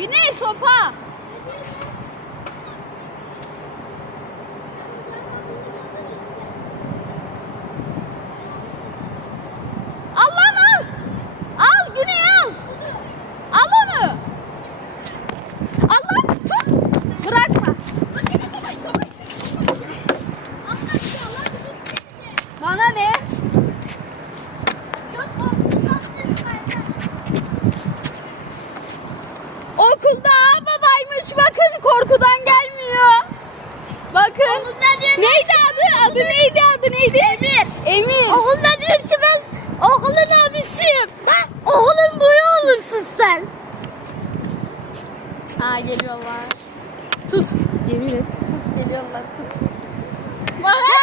Güney sopa. Al lan al. Al Güney al. Al onu. Al lan tut. Bırakma. Bana ne? okulda babaymış bakın korkudan gelmiyor. Bakın. Okulda diyor. Neydi adı? Adı neydi? Adı neydi? Emir. Emir. Okulda diyor ki ben okulun abisiyim. Ben okulun boyu olursun sen. Aa geliyorlar. Tut. Yemin et. Geliyorlar tut. Bana